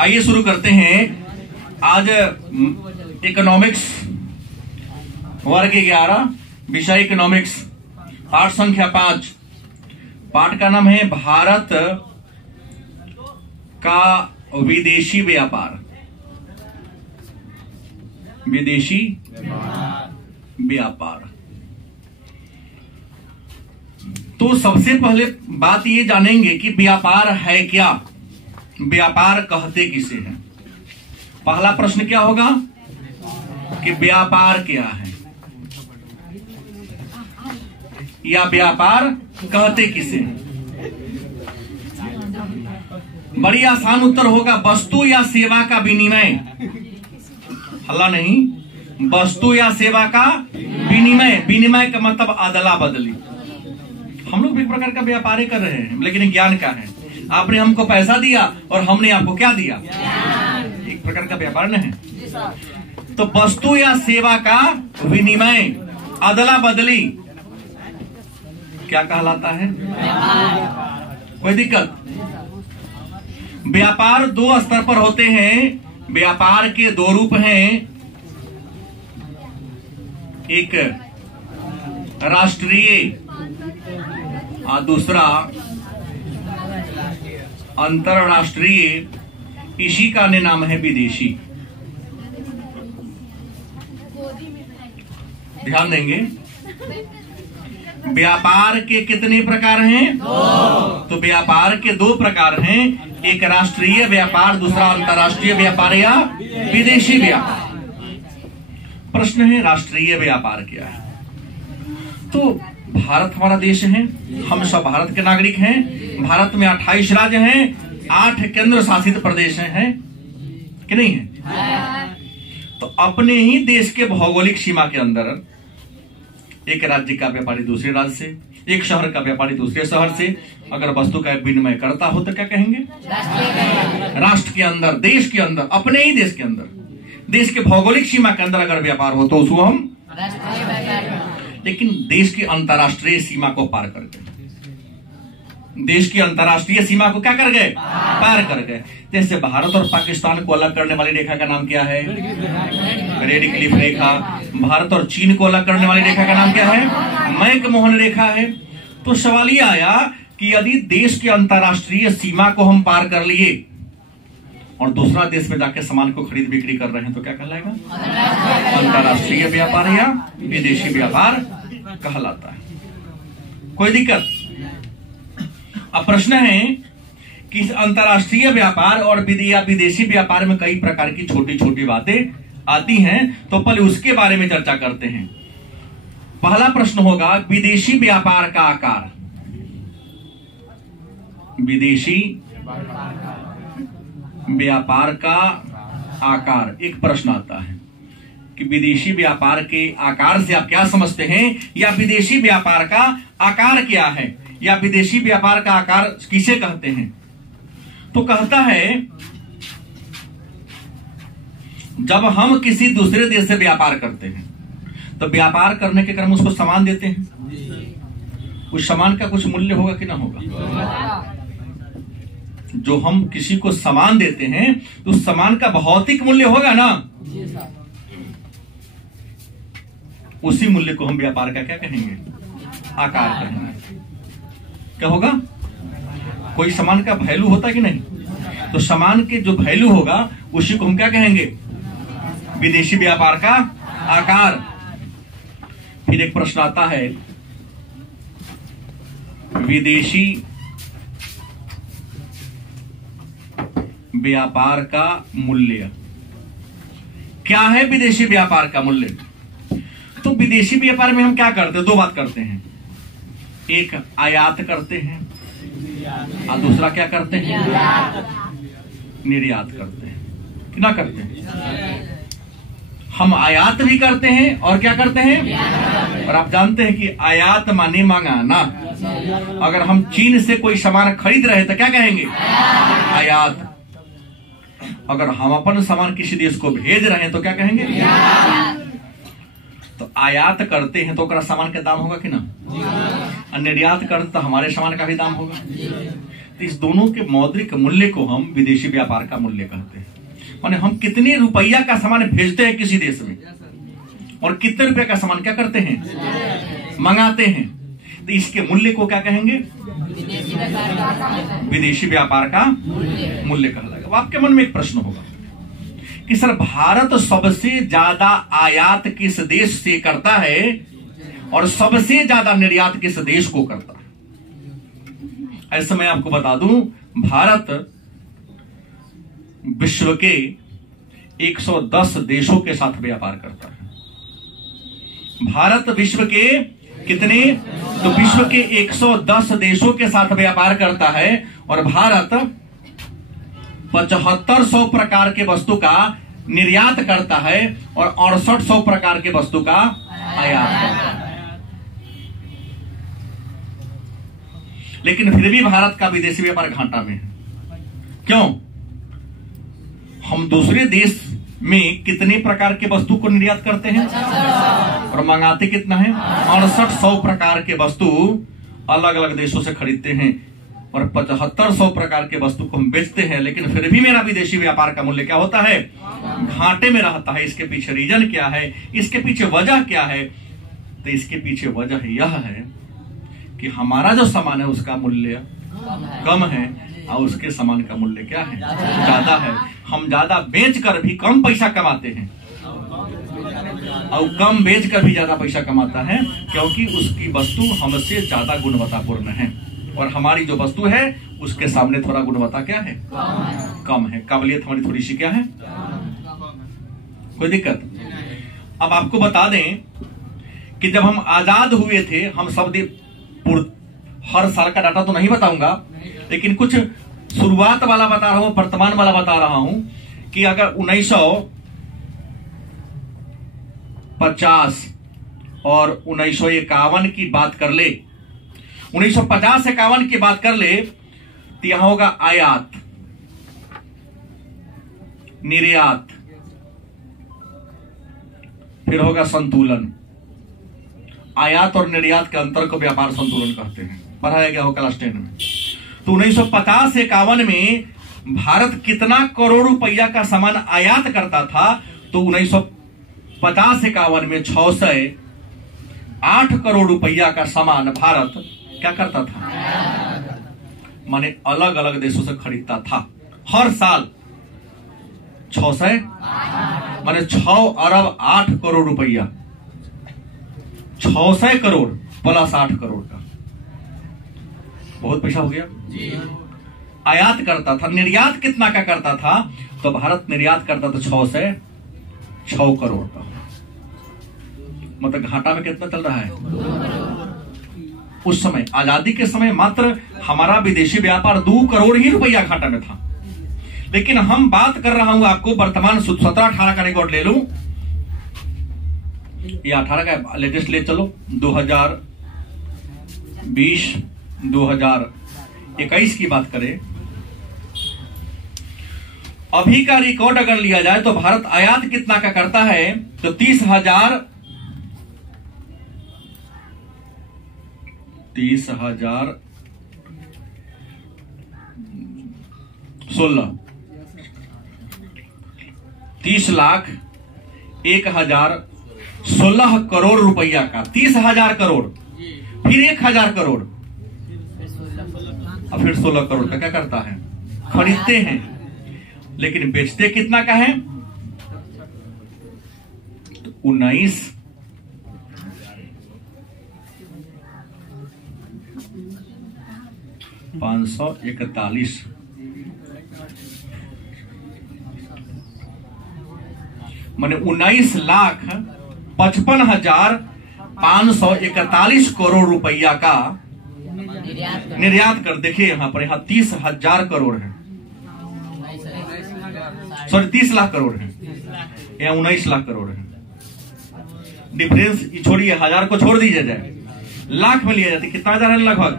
आइए शुरू करते हैं। आज इकोनॉमिक्स वर्ग 11 विषय इकोनॉमिक्स पाठ संख्या 5। पाठ का नाम है भारत का विदेशी व्यापार। विदेशी व्यापार। तो सबसे पहले बात ये जानेंगे कि व्यापार है क्या, व्यापार कहते किसे हैं। पहला प्रश्न क्या होगा कि व्यापार क्या है या व्यापार कहते किसे हैं। बड़ी आसान उत्तर होगा वस्तु या सेवा का विनिमय। हल्ला नहीं, वस्तु या सेवा का विनिमय। विनिमय का मतलब अदला बदली। हम लोग भी एक प्रकार का व्यापार ही कर रहे हैं, लेकिन ज्ञान का है। आपने हमको पैसा दिया और हमने आपको क्या दिया, एक प्रकार का व्यापार न है। तो वस्तु या सेवा का विनिमय, अदला बदली क्या कहलाता है। कोई दिक्कत। व्यापार दो स्तर पर होते हैं। व्यापार के दो रूप हैं, एक राष्ट्रीय और दूसरा अंतरराष्ट्रीय। इसी का नाम है विदेशी। ध्यान देंगे। व्यापार के कितने प्रकार हैं? तो व्यापार के दो प्रकार हैं, एक राष्ट्रीय व्यापार, दूसरा अंतरराष्ट्रीय व्यापार या विदेशी व्यापार। प्रश्न है राष्ट्रीय व्यापार क्या है। तो भारत हमारा देश है, हम सब भारत के नागरिक हैं। भारत में 28 राज्य हैं, 8 केंद्र शासित प्रदेश हैं कि नहीं है। तो अपने ही देश के भौगोलिक सीमा के अंदर एक राज्य का व्यापारी दूसरे राज्य से, एक शहर का व्यापारी दूसरे शहर से अगर वस्तु का विनिमय करता हो तो क्या कहेंगे, राष्ट्र के अंदर, देश के अंदर, अपने ही देश के अंदर, देश के भौगोलिक सीमा के अंदर अगर व्यापार हो तो उसको हम। लेकिन देश की अंतरराष्ट्रीय सीमा को पार कर गए, देश की अंतरराष्ट्रीय सीमा को क्या कर गए, पार कर गए। जैसे भारत और पाकिस्तान को अलग करने वाली रेखा का नाम क्या है, रेड क्लिफ रेखा। भारत और चीन को अलग करने वाली रेखा का नाम क्या है, मैकमोहन रेखा है। तो सवाल ये आया कि यदि देश की अंतरराष्ट्रीय सीमा को हम पार कर लिए और दूसरा देश में जाके सामान को खरीद बिक्री कर रहे हैं तो क्या कहलाएगा, अंतरराष्ट्रीय व्यापार या विदेशी व्यापार कहलाता है। कोई दिक्कत। अब प्रश्न है कि अंतरराष्ट्रीय व्यापार और विदेशी व्यापार में कई प्रकार की छोटी छोटी बातें आती हैं, तो पहले उसके बारे में चर्चा करते हैं। पहला प्रश्न होगा विदेशी व्यापार का आकार। विदेशी व्यापार का आकार, एक प्रश्न आता है कि विदेशी व्यापार के आकार से आप क्या समझते हैं, या विदेशी व्यापार का आकार क्या है, या विदेशी व्यापार का आकार किसे कहते हैं। तो कहता है जब हम किसी दूसरे देश से व्यापार करते हैं तो व्यापार करने के क्रम उसको सामान देते हैं, उस सामान का कुछ मूल्य होगा कि ना होगा। जो हम किसी को सामान देते हैं तो उस सामान का भौतिक मूल्य होगा ना, उसी मूल्य को हम व्यापार का क्या कहेंगे, आकार कहेंगे। क्या होगा, कोई सामान का वैल्यू होता कि नहीं, तो सामान के जो वैल्यू होगा उसी को हम क्या कहेंगे, विदेशी व्यापार का आकार। फिर एक प्रश्न आता है विदेशी व्यापार का मूल्य क्या है। विदेशी व्यापार का मूल्य, तो विदेशी व्यापार में हम क्या करते हैं, दो बात करते हैं, एक आयात करते हैं और दूसरा क्या करते हैं, निर्यात करते हैं। कितना करते हैं, हम आयात भी करते हैं और क्या करते हैं, और आप जानते हैं कि आयात माने मंगाना। अगर हम चीन से कोई सामान खरीद रहे तो क्या कहेंगे, आयात। अगर हम अपन सामान किसी देश को भेज रहे हैं तो क्या कहेंगे, तो आयात करते हैं तो सामान का दाम होगा कि ना, निर्यात करते तो हमारे सामान का भी दाम होगा। इस दोनों के मौद्रिक मूल्य को हम विदेशी व्यापार का मूल्य कहते हैं। माने हम कितने रुपया का सामान भेजते हैं किसी देश में और कितने रुपए का सामान क्या करते हैं, मंगाते हैं, तो इसके मूल्य को क्या कहेंगे, विदेशी व्यापार का मूल्य कहा जाएगा। अब आपके मन में एक प्रश्न होगा कि सर भारत सबसे ज्यादा आयात किस देश से करता है और सबसे ज्यादा निर्यात किस देश को करता है। ऐसे मैं आपको बता दूं, भारत विश्व के 110 देशों के साथ व्यापार करता है। भारत विश्व के कितने, तो विश्व के 110 देशों के साथ व्यापार करता है और भारत 7500 प्रकार के वस्तु का निर्यात करता है और 6800 प्रकार के वस्तु का आयात करता है। लेकिन फिर भी भारत का विदेशी व्यापार घाटा में है। क्यों? हम दूसरे देश में कितने प्रकार के वस्तु को निर्यात करते हैं और मंगाते कितना है, 6800 प्रकार के वस्तु अलग अलग देशों से खरीदते हैं और 7500 प्रकार के वस्तु को हम बेचते हैं। लेकिन फिर भी मेरा विदेशी व्यापार का मूल्य क्या होता है, घाटे में रहता है। इसके पीछे रीजन क्या है, इसके पीछे वजह क्या है? तो इसके पीछे वजह यह है कि हमारा जो सामान है उसका मूल्य कम है और उसके सामान का मूल्य क्या है, ज्यादा है। हम ज्यादा बेचकर भी कम पैसा कमाते हैं और कम बेचकर भी ज्यादा पैसा कमाता है, क्योंकि उसकी वस्तु हमसे ज्यादा गुणवत्तापूर्ण है और हमारी जो वस्तु है उसके सामने थोड़ा गुणवत्ता क्या है, कम है। काबिलियत हमारी थोड़ी सी क्या है, कोई दिक्कत। अब आपको बता दें कि जब हम आजाद हुए थे, हम सब हर साल का डाटा तो नहीं बताऊंगा, लेकिन कुछ शुरुआत वाला बता रहा हूं, वर्तमान वाला बता रहा हूं कि अगर 1950 और 1951 की बात कर ले, 1950-51 की बात कर ले, तो यहां होगा आयात, निर्यात, फिर होगा संतुलन। आयात और निर्यात के अंतर को व्यापार संतुलन कहते हैं, पढ़ाया गया हो क्लास 10 में। तो 1950-51 में भारत कितना करोड़ रुपया का सामान आयात करता था, तो 1950-51 में 608 करोड़ रुपया का सामान भारत क्या करता था, माने अलग अलग देशों से खरीदता था हर साल। 600 माने 6 अरब 8 करोड़ रुपया, 600 करोड़ प्लस 8 करोड़ का बहुत पैसा हो गया। आयात करता था। निर्यात कितना का करता था, तो भारत निर्यात करता था 606 करोड़ का। मतलब घाटा में कितना चल रहा है उस समय, आजादी के समय मात्र हमारा विदेशी व्यापार 2 करोड़ ही रुपया घाटा में था। लेकिन हम बात कर रहा हूं आपको वर्तमान 17-18 का रिकॉर्ड ले लूं या 18 का लेटेस्ट ले चलो, 2020-2021 की बात करें, अभी का रिकॉर्ड अगर लिया जाए तो भारत आयात कितना का करता है, तो 30,016 30,01,016 करोड़ रुपया का, 30,000 करोड़, फिर 1,000 करोड़ और फिर 16 करोड़ का क्या करता है, खरीदते हैं। लेकिन बेचते कितना का है, तो 19,541 माने 19,55,541 करोड़ रुपया का निर्यात कर। देखिए यहां पर, यहां 30,000 करोड़ है, सॉरी 30 लाख करोड़ है, यहाँ 19 लाख करोड़ है। डिफरेंस छोड़िए, 1000 को छोड़ दीजिए जाए, लाख में लिया जाती कितना हजार है, लगभग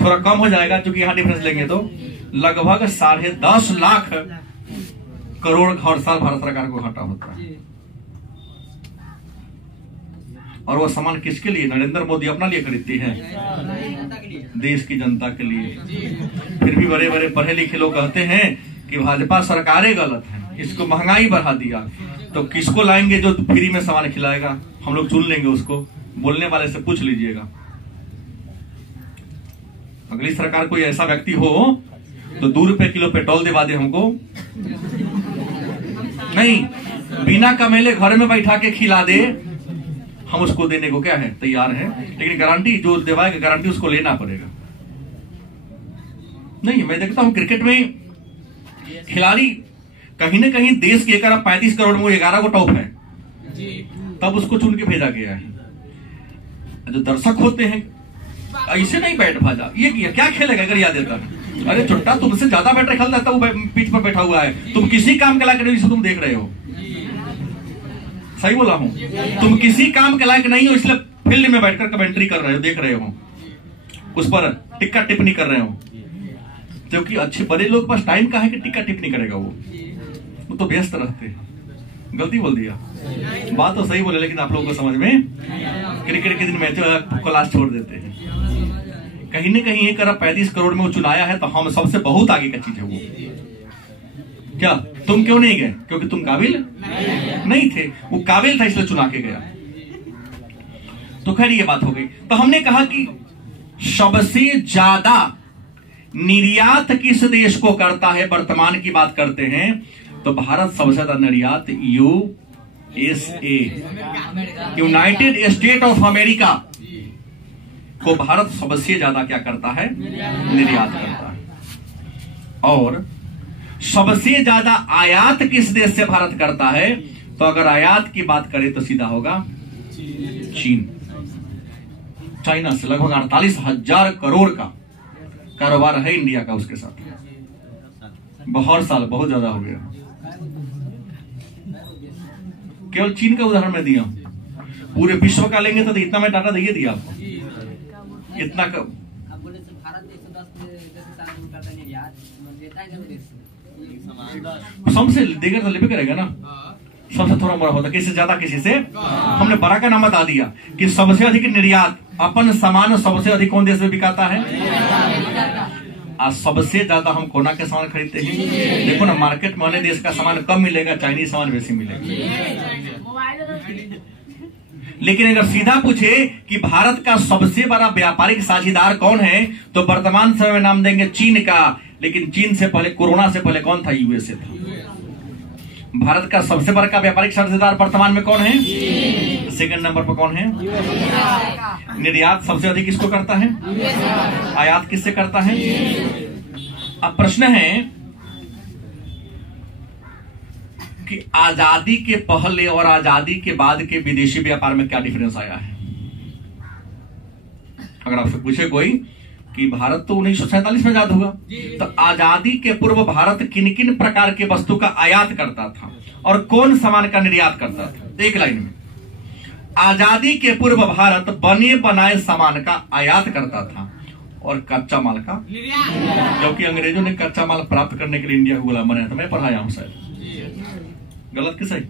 थोड़ा कम हो जाएगा क्योंकि यहां डिफरेंस लेंगे तो लगभग 10.5 लाख करोड़ हर साल भारत सरकार को घाटा होता है। और वो सामान किसके लिए? नरेंद्र मोदी अपना लिए खरीदती है, देश की जनता के लिए। फिर भी बड़े बड़े पढ़े लिखे लोग कहते हैं कि भाजपा सरकारें गलत है, इसको महंगाई बढ़ा दिया। तो किसको लाएंगे जो फ्री में सामान खिलाएगा? हम लोग चुन लेंगे उसको। बोलने वाले से पूछ लीजिएगा, अगली सरकार कोई ऐसा व्यक्ति हो तो 2 रुपए किलो पेट्रोल दिवा दे हमको, नहीं बिना कमेले घर में बैठा के खिला दे, हम उसको देने को क्या है तैयार है। लेकिन गारंटी जो दिवाएगा, गारंटी उसको लेना पड़ेगा। नहीं, मैं देखता हूं क्रिकेट में खिलाड़ी कहीं ना कहीं देश के 35 करोड़ में 11 को टॉप है, तब उसको चुन के भेजा गया है। जो दर्शक होते हैं ऐसे नहीं बैठ भाजा, ये किया क्या खेलेगा अगर याद देता है, अरे चुट्टा तुमसे ज्यादा बेटर खेलता है, वो पिच पर बैठा हुआ है, तुम किसी काम के लायक नहीं, इसे तुम देख रहे हो। सही बोला हूं? तुम किसी काम के लायक नहीं हो, इसलिए फील्ड में बैठकर कमेंट्री कर रहे हो, देख रहे हो, उस पर टिक्का टिप्पणी कर रहे हो। क्योंकि अच्छे बड़े लोग पास टाइम का है कि टिक्का टिप्पणी करेगा, वो तो व्यस्त रहते हैं। गलती बोल दिया, बात तो सही बोले, लेकिन आप लोगों को समझ में, क्रिकेट के दिन मैच क्लास छोड़ देते हैं। कहीं न कहीं 1.35 करोड़ में वो चुनाया है, तो हम सबसे बहुत आगे का चीज है वो। क्या तुम क्यों नहीं गए? क्योंकि तुम काबिल नहीं थे, वो काबिल था इसलिए चुना के गया। तो खैर ये बात हो गई। तो हमने कहा कि सबसे ज्यादा निर्यात किस देश को करता है, वर्तमान की बात करते हैं तो भारत सबसे ज्यादा निर्यात USA, United state of America को भारत सबसे ज्यादा क्या करता है? निर्यात करता है। और सबसे ज्यादा आयात किस देश से भारत करता है? तो अगर आयात की बात करें तो सीधा होगा चीन। चाइना से लगभग 48,000 करोड़ का कारोबार है इंडिया का उसके साथ। बहुत साल बहुत ज्यादा हो गया। केवल चीन का उदाहरण मैं दिया, पूरे विश्व का लेंगे तो इतना मैं डाटा दे दिया आपको। इतना सबसे देगा तो लेबे करेगा ना, सबसे थोड़ा बड़ा होता, किसी से ज्यादा किसी से। हमने बड़ा का नाम बता दिया कि सबसे अधिक निर्यात अपन सामान सबसे अधिक कौन देश में बिकाता है? आज सबसे ज्यादा हम कोना के सामान खरीदते हैं। देखो ना, मार्केट में अन्य देश का सामान कम मिलेगा, चाइनीज सामान बेसी मिलेगा। लेकिन अगर सीधा पूछे कि भारत का सबसे बड़ा व्यापारिक साझेदार कौन है, तो वर्तमान समय में नाम देंगे चीन का। लेकिन चीन से पहले, कोरोना से पहले कौन था? यूएसए था। भारत का सबसे बड़ा व्यापारिक साझेदार वर्तमान में कौन है? सेकंड नंबर पर कौन है? निर्यात सबसे अधिक किसको करता है? आयात किससे करता है? अब प्रश्न है कि आजादी के पहले और आजादी के बाद के विदेशी व्यापार में क्या डिफरेंस आया है? अगर आपसे पूछे कोई कि भारत तो 1947 में आजाद हुआ, तो आजादी के पूर्व भारत किन किन प्रकार के वस्तु का आयात करता था और कौन सामान का निर्यात करता था? एक लाइन में, आजादी के पूर्व भारत बने बनाए सामान का आयात करता था और कच्चा माल का, क्योंकि अंग्रेजों ने कच्चा माल प्राप्त करने के लिए इंडिया को गुलाम बनाया था। मैं पढ़ाया हूं शायद, गलत कि सही?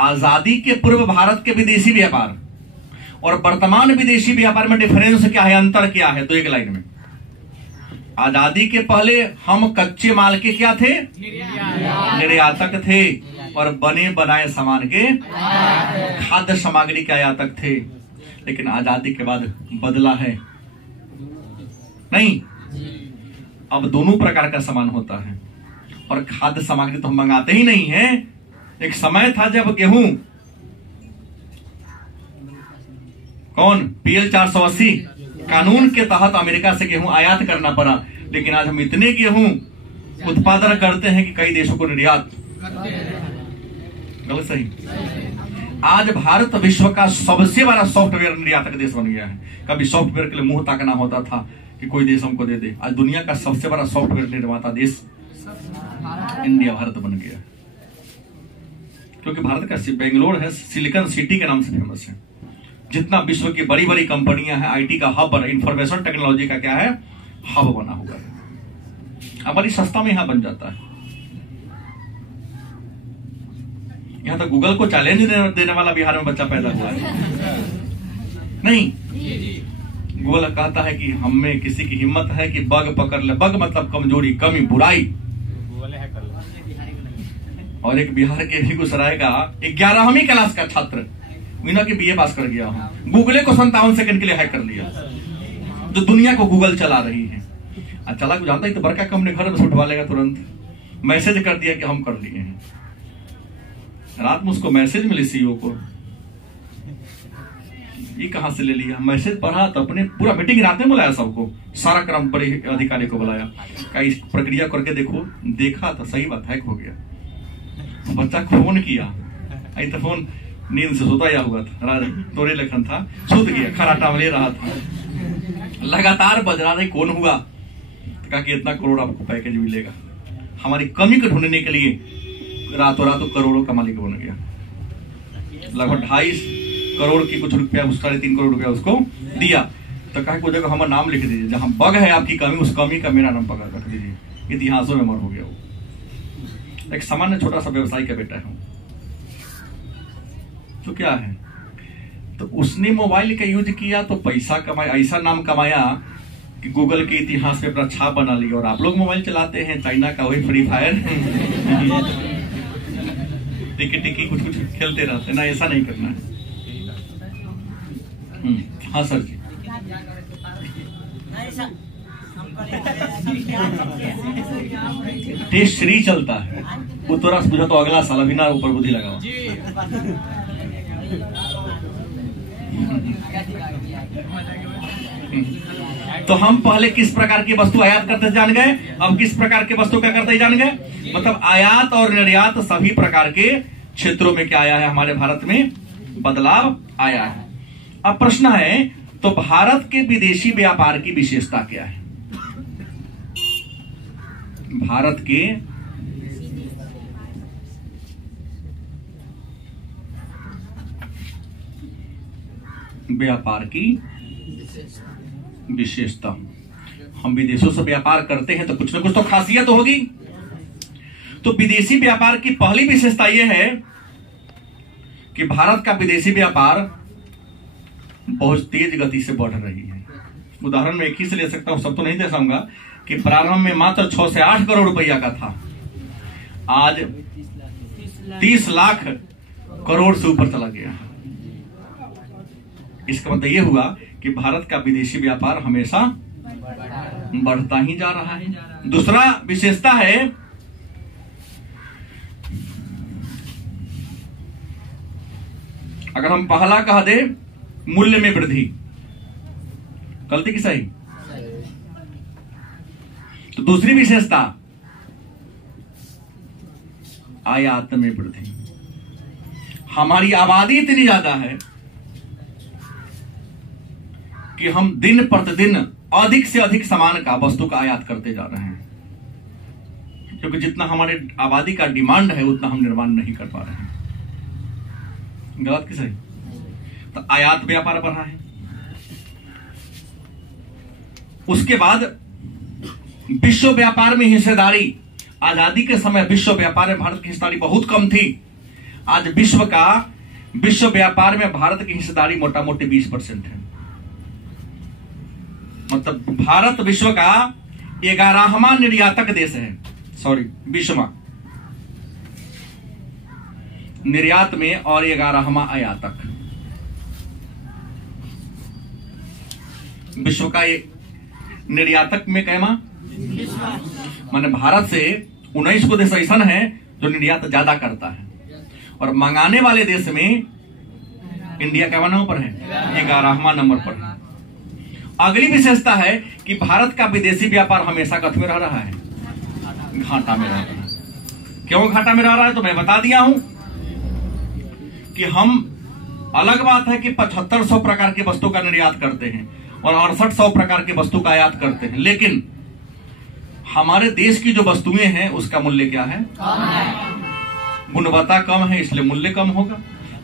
आजादी के पूर्व भारत के विदेशी व्यापार और वर्तमान विदेशी व्यापार में डिफरेंस क्या है, अंतर क्या है? तो एक लाइन में, आजादी के पहले हम कच्चे माल के क्या थे? निर्यातक थे, और बने बनाए सामान के, खाद्य सामग्री के आयातक थे। लेकिन आजादी के बाद बदला है नहीं, अब दोनों प्रकार का सामान होता है। और खाद्य सामग्री तो हम मंगाते ही नहीं है। एक समय था जब गेहूं, कौन? पीएल 480 कानून के तहत अमेरिका से गेहूं आयात करना पड़ा। लेकिन आज हम इतने गेहूं उत्पादन करते हैं कि कई देशों को निर्यात। गलत सही? आज भारत विश्व का सबसे बड़ा सॉफ्टवेयर निर्यातक देश बन गया है। कभी सॉफ्टवेयर के लिए मुंह ताकना होता था कि कोई देश हमको दे दे। आज दुनिया का सबसे बड़ा सॉफ्टवेयर निर्माता देश इंडिया, भारत बन गया। क्योंकि भारत का बेंगलोर है, सिलिकॉन सिटी के नाम से फेमस है। जितना विश्व की बड़ी बड़ी कंपनियां हैं, आईटी का हब, इंफॉर्मेशन टेक्नोलॉजी का क्या है, हब बना हुआ है। अब बड़ी सस्ता में यहां बन जाता है। यहाँ तो गूगल को चैलेंज देने वाला बिहार में बच्चा पैदा हुआ है। नहीं, गूगल कहता है कि हम में किसी की हिम्मत है कि बग पकड़ ले। बग मतलब कमजोरी, कमी, बुराई। और एक बिहार के बेगूसराय का 11वीं क्लास का छात्र, मीना की बीए पास कर गया हूं, गूगल को 57 सेकंड के लिए हैक कर लिया, जो दुनिया को गूगल चला रही है। चला को जानता है तो बड़का कंपनी घर में उठवा लेगा, तुरंत मैसेज कर दिया कि हम कर लिए हैं। रात में उसको मैसेज मिली सीईओ को, ये कहां से ले लिया? मैसेज पढ़ा तो अपने पूरा मीटिंग रात में बुलाया, सबको, सारा क्रम बड़े अधिकारी को बुलाया, कहा इस प्रक्रिया करके देखो। देखा तो सही बात, हैक हो गया। बच्चा को फोन किया, आई तो फोन नींद से सोता या हुआ था, राज तोरे लेखन था, सूत गया, खराटा में ले रहा था, लगातार बज रहा था, कौन हुआ? तो कहा कि इतना करोड़ आपको पैकेज मिलेगा। हमारी कमी को ढूंढने के लिए रातों रात करोड़ों का मालिक बन गया। लगभग 2.5 करोड़ की कुछ रुपया, 3.5 करोड़ रुपया उसको दिया। तो कहा कि जगह हमारा नाम लिख दीजिए, जहां बग है आपकी कमी, उस कमी का मेरा नाम पकड़ रख दीजिए। इतिहासों में अमर हो गया वो। एक सामान्य छोटा सा व्यवसायी का बेटा है, तो क्या है, तो उसने मोबाइल का यूज किया तो पैसा कमाया, ऐसा नाम कमाया कि गूगल के इतिहास में अपना छाप बना लिया। और आप लोग मोबाइल चलाते हैं, चाइना का वही फ्री फायर टिकी टिकी कुछ कुछ खेलते रहते हैं ना, ऐसा नहीं करना है। हाँ सर जी, टेस्ट श्री चलता है, वो तोरा बुझा तो अगला साल, अभी ना ऊपर बुद्धि लगाओ। तो हम पहले किस प्रकार की वस्तु आयात करते जान गए, अब किस प्रकार की वस्तु क्या करते जान गए। मतलब आयात और निर्यात सभी प्रकार के क्षेत्रों में क्या आया है, हमारे भारत में बदलाव आया है। अब प्रश्न है, तो भारत के विदेशी व्यापार की विशेषता क्या है? भारत के व्यापार की विशेषता, हम विदेशों से व्यापार करते हैं तो कुछ ना कुछ तो खासियत होगी। तो विदेशी व्यापार की पहली विशेषता यह है कि भारत का विदेशी व्यापार बहुत तेज गति से बढ़ रही है। उदाहरण में एक ही से ले सकता हूं, सब तो नहीं दे सकूंगा, कि प्रारंभ में मात्र 6 से 8 करोड़ रुपया का था, आज 30 लाख करोड़ से ऊपर चला गया। इसका मतलब यह हुआ कि भारत का विदेशी व्यापार हमेशा बढ़ता ही जा रहा है। दूसरा विशेषता है, अगर हम पहला कह दे मूल्य में वृद्धि, गलती की सही, तो दूसरी विशेषता आयात में वृद्धि। हमारी आबादी इतनी ज्यादा है कि हम दिन प्रतिदिन अधिक से अधिक सामान का, वस्तु का आयात करते जा रहे हैं, क्योंकि जितना हमारे आबादी का डिमांड है उतना हम निर्माण नहीं कर पा रहे हैं। गलत की सही? तो आयात व्यापार बढ़ा है। उसके बाद विश्व व्यापार में हिस्सेदारी, आजादी के समय विश्व व्यापार में भारत की हिस्सेदारी बहुत कम थी। आज विश्व व्यापार में भारत की हिस्सेदारी मोटा मोटी 20% है। मतलब भारत विश्व का 11वां निर्यातक देश है, विश्व निर्यात में, और 11वां आयातक। विश्व का निर्यातक में कैमा, माने भारत से 19 को देश ऐसा है जो निर्यात ज्यादा करता है, और मंगाने वाले देश में इंडिया कैवा नंबर पर है, 11वां नंबर पर है। अगली विशेषता है कि भारत का विदेशी व्यापार हमेशा कथ में रह रहा है, घाटा में रह रहा है। क्यों घाटा में रह रहा है तो मैं बता दिया हूं कि हम, अलग बात है कि 7500 प्रकार की वस्तु का निर्यात करते हैं और 6800 प्रकार की वस्तु का आयात करते हैं, लेकिन हमारे देश की जो वस्तुएं हैं उसका मूल्य क्या है? गुणवत्ता कम है, इसलिए मूल्य कम होगा।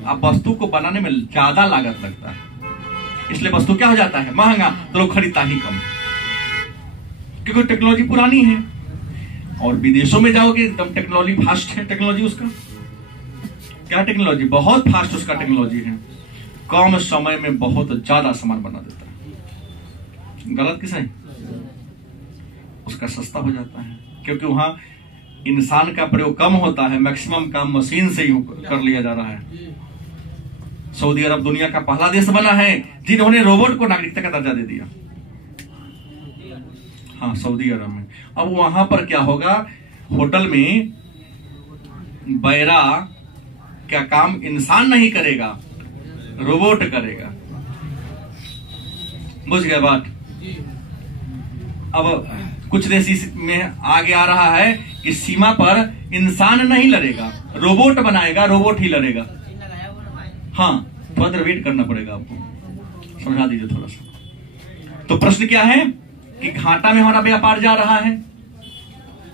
अब वस्तु को बनाने में ज्यादा लागत लगता है, इसलिए वस्तु क्या हो जाता है? महंगा, तो लोग खरीदता ही कम, क्योंकि टेक्नोलॉजी पुरानी है। और विदेशों में जाओगे एकदम टेक्नोलॉजी फास्ट है, टेक्नोलॉजी उसका क्या टेक्नोलॉजी, बहुत फास्ट उसका टेक्नोलॉजी है, कम समय में बहुत ज्यादा सामान बना देता है। गलत कि सही? उसका सस्ता हो जाता है क्योंकि वहां इंसान का प्रयोग कम होता है, मैक्सिमम काम मशीन से ही कर लिया जा रहा है। सऊदी अरब दुनिया का पहला देश बना है जिन्होंने रोबोट को नागरिकता का दर्जा दे दिया। हाँ, सऊदी अरब में। अब वहां पर क्या होगा, होटल में बैरा क्या काम इंसान नहीं करेगा, रोबोट करेगा। बुझ गए बात? अब कुछ देश में आगे आ रहा है कि सीमा पर इंसान नहीं लड़ेगा, रोबोट बनाएगा, रोबोट ही लड़ेगा। हाँ, थोड़ा देर वेट करना पड़ेगा आपको, समझा दीजिए थोड़ा सा। तो प्रश्न क्या है कि घाटा में हमारा व्यापार जा रहा है,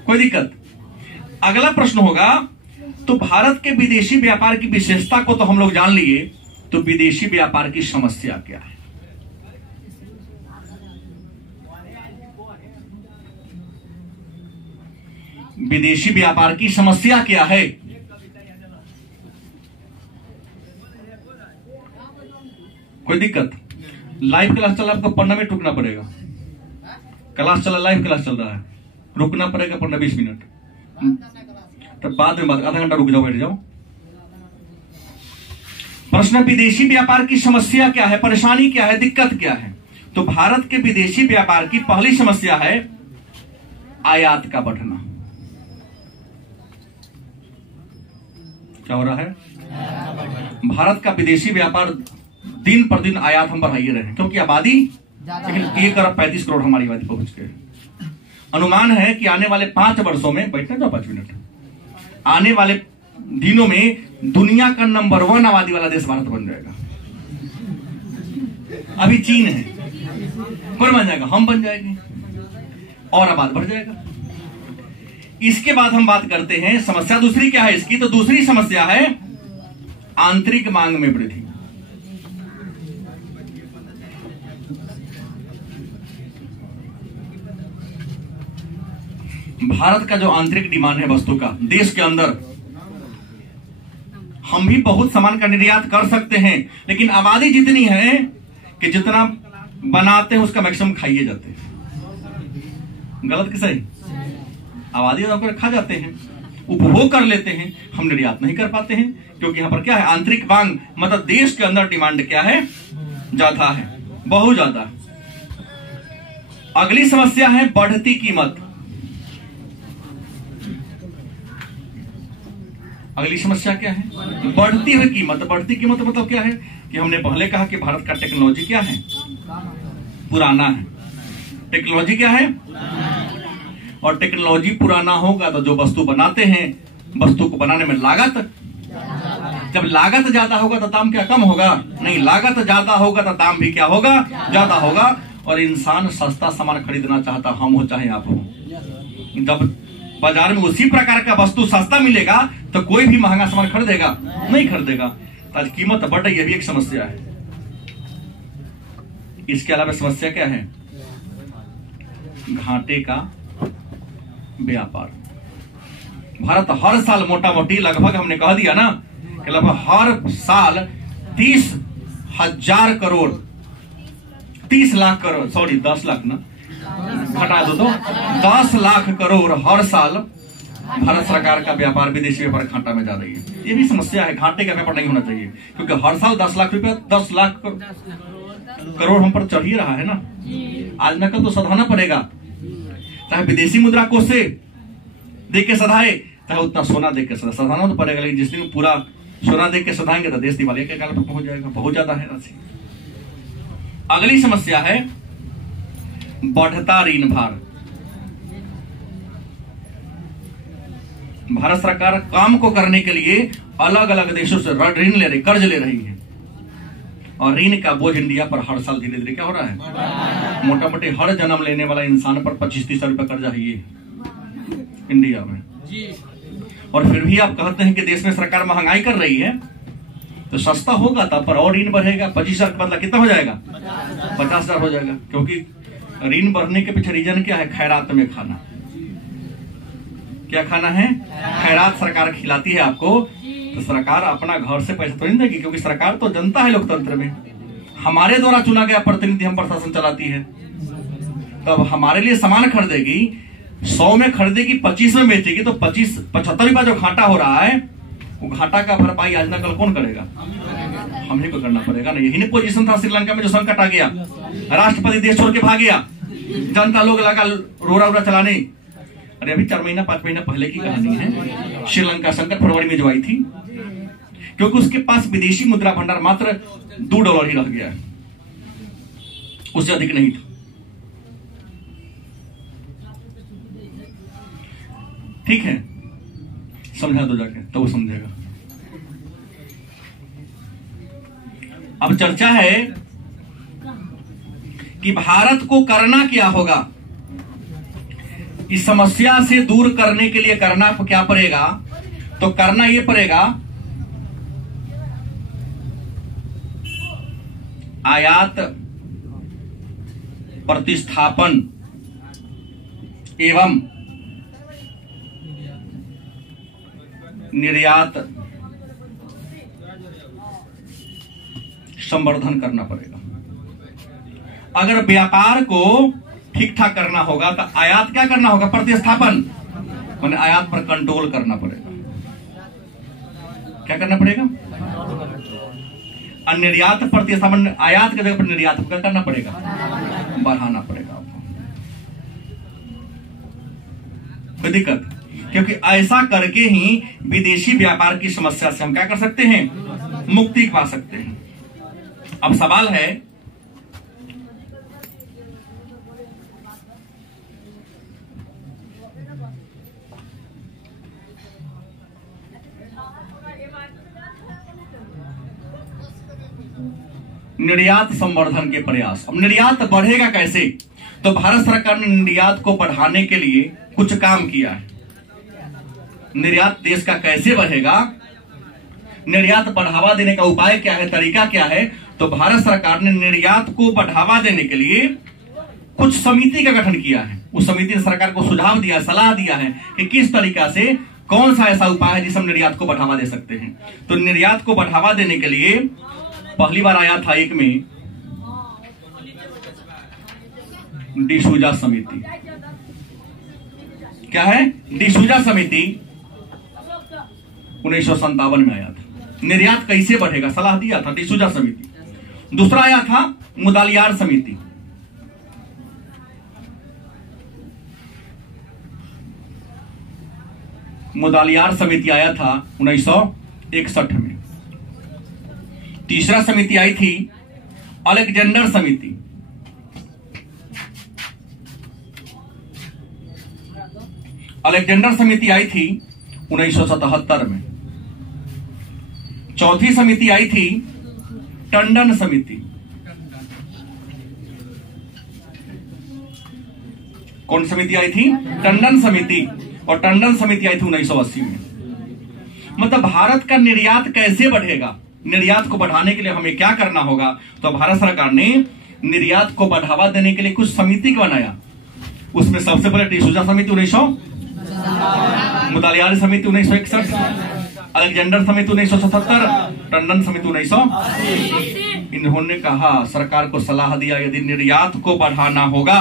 कोई दिक्कत? अगला प्रश्न होगा तो भारत के विदेशी व्यापार की विशेषता को तो हम लोग जान लिए, तो विदेशी व्यापार की समस्या क्या है? विदेशी व्यापार की समस्या क्या है? कोई दिक्कत? लाइव क्लास चल रहा है, आपको 15 मिनट रुकना पड़ेगा। क्लास चल रहा, लाइव क्लास चल रहा है, रुकना पड़ेगा 15-20 मिनट। तो बाद में आधा घंटा रुक जाओ, बैठ जाओ। प्रश्न, विदेशी व्यापार की समस्या क्या है, परेशानी क्या है, दिक्कत क्या है? तो भारत के विदेशी व्यापार की पहली समस्या है आयात का बढ़ना। क्या हो रहा है? भारत का विदेशी व्यापार दिन पर दिन आयात हम बढ़ाइए रहे हैं क्योंकि आबादी, लेकिन 1 अरब 35 करोड़ हमारी आबादी पहुंच गए। अनुमान है कि आने वाले 5 वर्षों में, बैठना जाओ 5 मिनट, आने वाले दिनों में दुनिया का नंबर 1 आबादी वाला देश भारत बन जाएगा। अभी चीन है, कौन बन जाएगा? हम बन जाएंगे और आबाद बढ़ जाएगा। इसके बाद हम बात करते हैं समस्या दूसरी क्या है इसकी। तो दूसरी समस्या है आंतरिक मांग में वृद्धि। भारत का जो आंतरिक डिमांड है वस्तु का, देश के अंदर हम भी बहुत सामान का निर्यात कर सकते हैं, लेकिन आबादी जितनी है कि जितना बनाते हैं उसका मैक्सिमम खाइए जाते हैं। गलत कि सही? आबादी खा जाते हैं, उपभोग कर लेते हैं, हम निर्यात नहीं कर पाते हैं क्योंकि यहां पर क्या है, आंतरिक मांग, मतलब देश के अंदर डिमांड क्या है, ज्यादा है, बहुत ज्यादा। अगली समस्या है बढ़ती कीमत। अगली समस्या क्या है? बढ़ती हुई कीमत। बढ़ती कीमत मतलब क्या है कि हमने पहले कहा कि भारत का टेक्नोलॉजी क्या है, पुराना है। टेक्नोलॉजी क्या है, और टेक्नोलॉजी पुराना होगा तो जो वस्तु बनाते हैं, वस्तु को बनाने में लागत, जब लागत ज्यादा होगा तो दाम क्या कम होगा? नहीं, लागत ज्यादा होगा तो दाम भी क्या होगा, ज्यादा होगा। और इंसान सस्ता सामान खरीदना चाहता, हम हो चाहे आप हो। जब बाजार में उसी प्रकार का वस्तु सस्ता मिलेगा तो कोई भी महंगा सामान खरीदेगा नहीं खरीदेगा। तो आज कीमत बढ़ रही है, भी एक समस्या है। इसके अलावा समस्या क्या है? घाटे का व्यापार। भारत हर साल मोटा मोटी लगभग, हमने कह दिया ना कि लगभग हर साल 30,000 करोड़, 30 लाख करोड़, सॉरी 10 लाख ना, घटा दो तो 10 लाख करोड़ हर साल भारत सरकार का व्यापार, विदेशी व्यापार घाटा में जा रही है। ये भी समस्या है, घाटे का व्यापार नहीं होना चाहिए क्योंकि हर साल 10 लाख रुपया, 10 लाख करोड़ हम पर चढ़ ही रहा है ना। आज न कल तो सधाना पड़ेगा, चाहे विदेशी मुद्रा कोष से दे के सधाए, चाहे उतना सोना दे के सधाना तो पड़ेगा। लेकिन जिस दिन पूरा सोना दे के सधाएंगे तो देश दिवालिया के काल पर पहुंच जाएगा, बहुत ज्यादा है राशि। अगली समस्या है बढ़ता ऋण भार। भारत सरकार काम को करने के लिए अलग अलग देशों से ऋण ले रही, कर्ज ले रही है, और ऋण का बोझ इंडिया पर हर साल धीरे धीरे क्या हो रहा है, मोटा मोटी हर जन्म लेने वाला इंसान पर 25-30 रुपए कर्जा है ये इंडिया में। और फिर भी आप कहते हैं कि देश में सरकार महंगाई कर रही है, तो सस्ता होगा तब पर और ऋण बढ़ेगा। 25,000 का बदला कितना हो जाएगा? 50,000 हो जाएगा। क्योंकि ऋण बढ़ने के पीछे रीजन क्या है? खैरात में खाना। क्या खाना है? खैरात सरकार खिलाती है आपको, तो सरकार अपना घर से पैसा तो नहीं देगी, क्योंकि सरकार तो जनता है लोकतंत्र में, हमारे द्वारा चुना गया प्रतिनिधि हम प्रशासन चलाती है। तो अब हमारे लिए सामान खरीदेगी, 100 में खरीदेगी, 25 में बेचेगी, तो 75 रुपया जो घाटा हो रहा है, वो घाटा का भरपाई आज ना कल कौन करेगा? हम ही को करना पड़ेगा ना। यही नहीं पोजीशन था श्रीलंका में जो संकट आ गया, राष्ट्रपति देश छोड़ के भाग गया, जनता लोग लगा रोरा रोरा चलाने। अरे अभी 4 महीना 5 महीना पहले की कहानी है, श्रीलंका संकट फरवरी में जो आई थी, क्योंकि उसके पास विदेशी मुद्रा भंडार मात्र $2 ही रह गया, उससे अधिक नहीं था। ठीक है, समझा दो जाके तो वो समझेगा। अब चर्चा है कि भारत को करना क्या होगा, इस समस्या से दूर करने के लिए करना क्या पड़ेगा? तो करना यह पड़ेगा, आयात प्रतिस्थापन एवं निर्यात संवर्धन करना पड़ेगा। अगर व्यापार को ठीक ठाक करना होगा तो आयात क्या करना होगा? प्रतिस्थापन, माने आयात पर कंट्रोल करना पड़ेगा। क्या करना पड़ेगा? और निर्यात प्रतिस्थापन, आयात के जगह पर निर्यात को क्या करना पड़ेगा? बढ़ाना पड़ेगा आपको। कोई दिक्कत? क्योंकि ऐसा करके ही विदेशी व्यापार की समस्या से हम क्या कर सकते हैं? मुक्ति पा सकते हैं। अब सवाल है, निर्यात संवर्धन के प्रयास। अब निर्यात बढ़ेगा कैसे? तो भारत सरकार ने निर्यात को बढ़ाने के लिए कुछ काम किया है। निर्यात देश का कैसे बढ़ेगा, निर्यात बढ़ावा देने का उपाय क्या है, तरीका क्या है? तो भारत सरकार ने निर्यात को बढ़ावा देने के लिए कुछ समिति का गठन किया है। उस समिति ने सरकार को सुझाव दिया, सलाह दिया है कि किस तरीका से, कौन सा ऐसा उपाय है जिससे हम निर्यात को बढ़ावा दे सकते हैं। तो निर्यात को बढ़ावा देने के लिए पहली बार आया था एक में डिसूजा समिति। क्या है? डिसूजा समिति 1957 में आया था। निर्यात कैसे बढ़ेगा सलाह दिया था डिसूजा समिति। दूसरा आया था मुदालियार समिति। मुदालियार समिति आया था 1961 में। तीसरा समिति आई थी अलेक्जेंडर समिति। अलेक्जेंडर समिति आई थी 1977 में। चौथी समिति आई थी टंडन समिति। कौन समिति आई थी? टंडन समिति। और टंडन समिति आई थी 1980 में। मतलब भारत का निर्यात कैसे बढ़ेगा, निर्यात को बढ़ाने के लिए हमें क्या करना होगा? तो भारत सरकार ने निर्यात को बढ़ावा देने के लिए कुछ समिति बनाया। उसमें सबसे पहले डिसूजा समिति 1900, मुदालियार समिति 1961, अलेक्जेंडर समिति 1977, टंडन समिति 1980। इन्होंने कहा, सरकार को सलाह दिया, यदि निर्यात को बढ़ाना होगा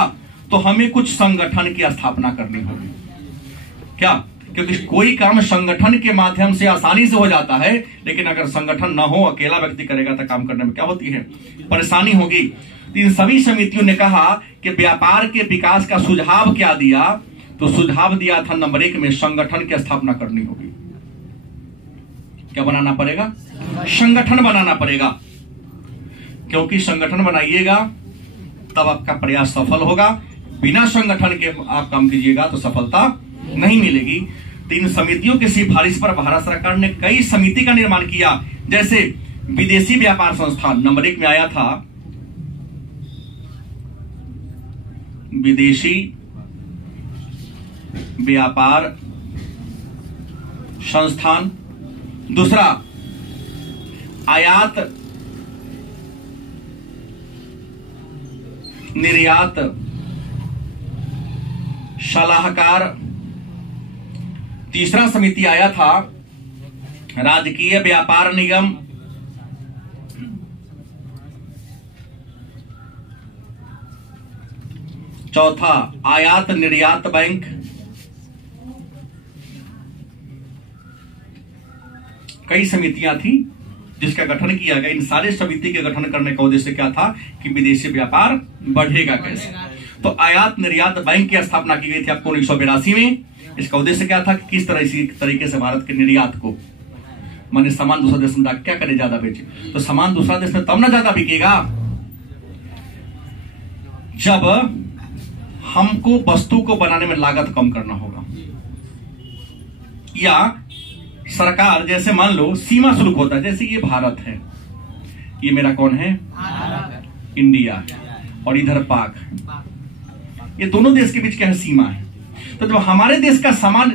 तो हमें कुछ संगठन की स्थापना करनी होगी। क्या? क्योंकि कोई काम संगठन के माध्यम से आसानी से हो जाता है, लेकिन अगर संगठन न हो, अकेला व्यक्ति करेगा तो काम करने में क्या होती है? परेशानी होगी। तो इन सभी समितियों ने कहा कि व्यापार के विकास का सुझाव क्या दिया? तो सुझाव दिया था नंबर 1 में संगठन की स्थापना करनी होगी। क्या बनाना पड़ेगा? संगठन बनाना पड़ेगा। क्योंकि संगठन बनाइएगा तब आपका प्रयास सफल होगा। बिना संगठन के आप काम कीजिएगा तो सफलता नहीं मिलेगी। तो इन समितियों की सिफारिश पर भारत सरकार ने कई समिति का निर्माण किया। जैसे विदेशी व्यापार संस्थान नंबर 1 में आया था, विदेशी व्यापार संस्थान। दूसरा आयात निर्यात सलाहकार। तीसरा समिति आया था राजकीय व्यापार निगम, चौथा आयात निर्यात बैंक, कई समितियां थी जिसका गठन किया गया। इन सारे समिति के गठन करने का उद्देश्य क्या था कि विदेशी व्यापार बढ़ेगा कैसे। तो आयात निर्यात बैंक की स्थापना की गई थी आपको 1982 में। इसका उद्देश्य क्या था कि किस तरह इसी तरीके से भारत के निर्यात को, माने सामान दूसरा देश में क्या करे, ज्यादा बेचे। तो सामान दूसरा देश में तब ना ज्यादा बिकेगा जब हमको वस्तु को बनाने में लागत कम करना होगा, या सरकार, जैसे मान लो सीमा शुल्क होता है, जैसे ये भारत है, ये मेरा कौन है, इंडिया, और इधर पाक, ये दोनों देश के बीच क्या है, सीमा है। तो जब हमारे देश का सामान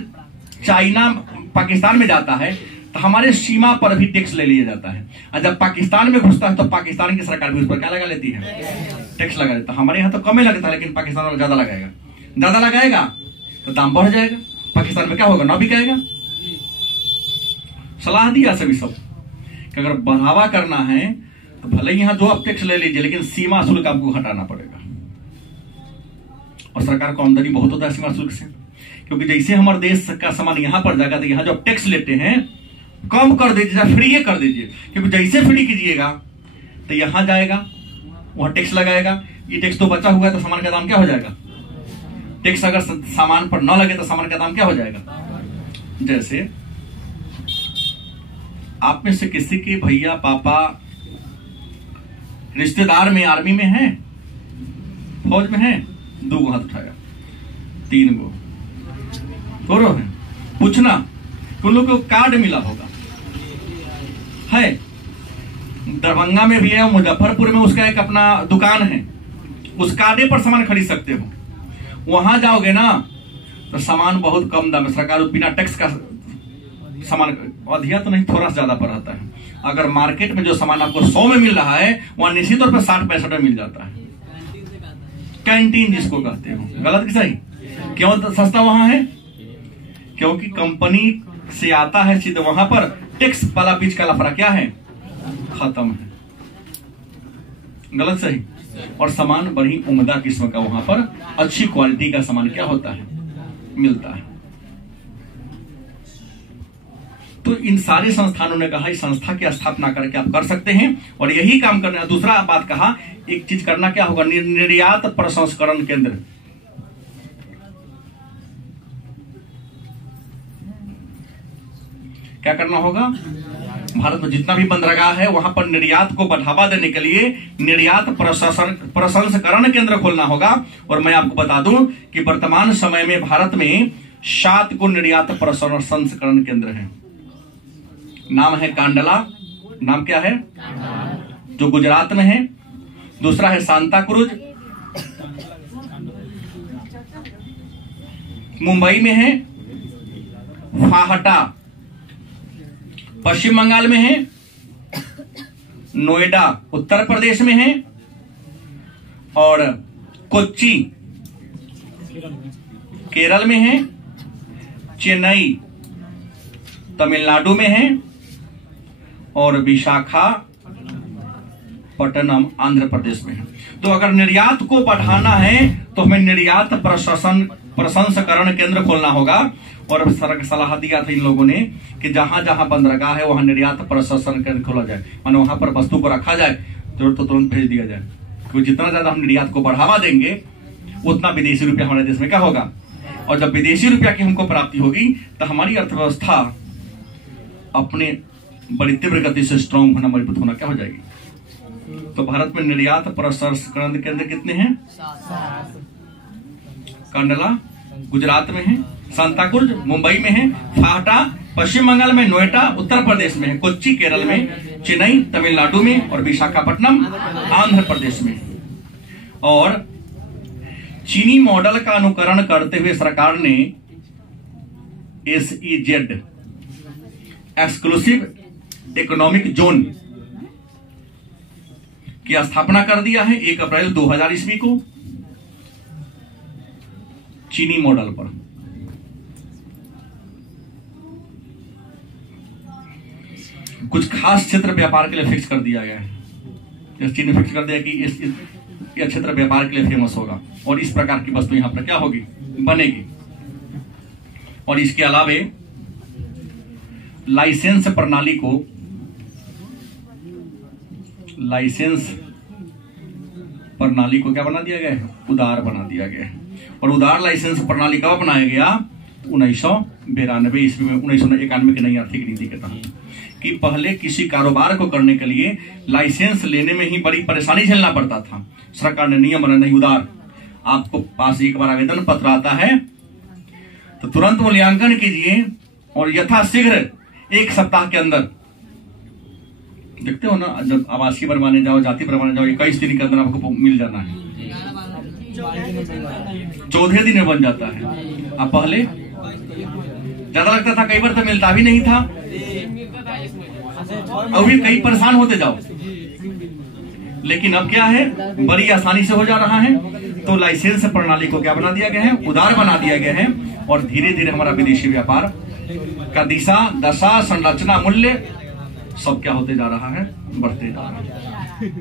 चाइना पाकिस्तान में जाता है तो हमारे सीमा पर भी टैक्स ले लिया जाता है, और जब पाकिस्तान में घुसता है तो पाकिस्तान की सरकार भी उस पर क्या लगा लेती है, टैक्स लगा देता है। हमारे यहाँ तो कम ही लगता है, लेकिन पाकिस्तान में ज्यादा लगाएगा। ज्यादा लगाएगा तो दाम बढ़ जाएगा, पाकिस्तान में क्या होगा, ना बिकाएगा। सलाह दिया सभी सब कि अगर बढ़ावा करना है तो भले यहाँ जो आप टैक्स ले लीजिए, लेकिन सीमा शुल्क आपको घटाना पड़ेगा। और सरकार को आमदनी बहुत होता है सीमा शुल्क से, क्योंकि जैसे हमारे देश का सामान यहाँ पर जाएगा तो यहाँ जो आप टैक्स लेते हैं कम कर दीजिए, फ्री कर दीजिए, क्योंकि जैसे फ्री कीजिएगा तो यहाँ जाएगा, वहां टैक्स लगाएगा। ये टैक्स तो बचा हुआ है तो सामान का दाम क्या हो जाएगा, टैक्स अगर सामान पर न लगे तो सामान का दाम क्या हो जाएगा। जैसे आप में से किसी के भैया पापा रिश्तेदार में आर्मी में है, फौज में है, 2 गो हाथ उठाया, 3 गो थोड़ो है, पूछना उन लोग को कार्ड मिला होगा, है दरभंगा में भी है, मुजफ्फरपुर में उसका एक अपना दुकान है, उस कार्डे पर सामान खरीद सकते हो। वहां जाओगे ना तो सामान बहुत कम दाम में, सरकार बिना टैक्स का सामान, अधिया तो नहीं, थोड़ा सा ज्यादा पर रहता है। अगर मार्केट में जो सामान आपको 100 में मिल रहा है वहां निश्चित तौर पर 60-65 में मिल जाता है। कैंटीन जिसको कहते हो, गलत कि सही? क्यों तो सस्ता वहां है? क्योंकि कंपनी से आता है सीधे, वहां पर टैक्स वाला बीच का लफड़ा क्या है, खत्म है। गलत सही? और सामान बड़ी उम्दा किस्म का वहां पर अच्छी क्वालिटी का सामान क्या होता है, मिलता है। तो इन सारे संस्थानों ने कहा इस संस्था की स्थापना करके आप कर सकते हैं, और यही काम करना। दूसरा बात कहा, एक चीज करना क्या होगा, निर्यात प्रसंस्करण केंद्र। क्या करना होगा, भारत में जितना भी बंदरगाह है वहां पर निर्यात को बढ़ावा देने के लिए निर्यात प्रसंस्करण केंद्र खोलना होगा। और मैं आपको बता दूं कि वर्तमान समय में भारत में 7 को निर्यात प्रसंस्करण केंद्र है। नाम है कांडला, नाम क्या है, जो गुजरात में है। दूसरा है सांता क्रूज, मुंबई में है। फाहटा पश्चिम बंगाल में है। नोएडा उत्तर प्रदेश में है। और कोच्चि केरल में है। चेन्नई तमिलनाडु में है। और विशाखापट्टनम आंध्र प्रदेश में है। तो अगर निर्यात को बढ़ाना है तो हमें निर्यात प्रसंस्करण केंद्र खोलना होगा। और सलाह दिया था इन लोगों ने कि जहां जहां बंदरगाह है वहां निर्यात प्रसंस्करण केंद्र खोला जाए, माने वहां पर वस्तु को रखा जाए, जरूरत तो तुरंत भेज दिया जाए। क्योंकि जितना ज्यादा हम निर्यात को बढ़ावा देंगे उतना विदेशी रुपया हमारे देश में क्या होगा, और जब विदेशी रुपया की हमको प्राप्ति होगी तो हमारी अर्थव्यवस्था अपने बड़ी तीव्र गति से स्ट्रांग होना, मजबूत होना क्या हो जाएगी। तो भारत में निर्यात प्रसंस्करण केंद्र कितने हैं? कंडला गुजरात में है। सांताक्रूज मुंबई में है। फाहटा पश्चिम बंगाल में। नोएडा उत्तर प्रदेश में है। कोच्चि केरल में। चेन्नई तमिलनाडु में। और विशाखापट्टनम आंध्र प्रदेश में। और चीनी मॉडल का अनुकरण करते हुए सरकार ने SEZ एक्सक्लूसिव इकोनॉमिक जोन की स्थापना कर दिया है 1 अप्रैल 2000 ईस्वी को, चीनी मॉडल पर। कुछ खास क्षेत्र व्यापार के लिए फिक्स कर दिया गया है। जैसे चीन ने फिक्स कर दिया कि यह क्षेत्र व्यापार के लिए फेमस होगा और इस प्रकार की वस्तु यहाँ पर क्या होगी, बनेगी। और इसके अलावे लाइसेंस प्रणाली को क्या बना दिया गया है, उदार बना दिया गया है। और उदार लाइसेंस प्रणाली कब बनाया गया, 1992 ईस्वी में, 1991 की नई आर्थिक नीति के तहत। कि पहले किसी कारोबार को करने के लिए लाइसेंस लेने में ही बड़ी परेशानी झेलना पड़ता था। सरकार ने नियम बना, नहीं उदार, आपको पास एक बार आवेदन पत्र आता है तो तुरंत मूल्यांकन कीजिए और यथाशीघ्र 1 सप्ताह के अंदर, देखते हो ना, जब आवासीय बनवाने जाओ, जाति बनवाने जाओ, 21 दिन के अंदर आपको मिल जाना है, 14 दिन में बन जाता है। अब पहले ज्यादा लगता था, कई बार तो मिलता भी नहीं था, अभी कई परेशान होते जाओ। लेकिन अब क्या है, बड़ी आसानी से हो जा रहा है। तो लाइसेंस प्रणाली को क्या बना दिया गया है, उदार बना दिया गया है। और धीरे धीरे हमारा विदेशी व्यापार का दिशा, दशा, संरचना, मूल्य सब क्या होते जा रहा है, बढ़ते जा रहा है।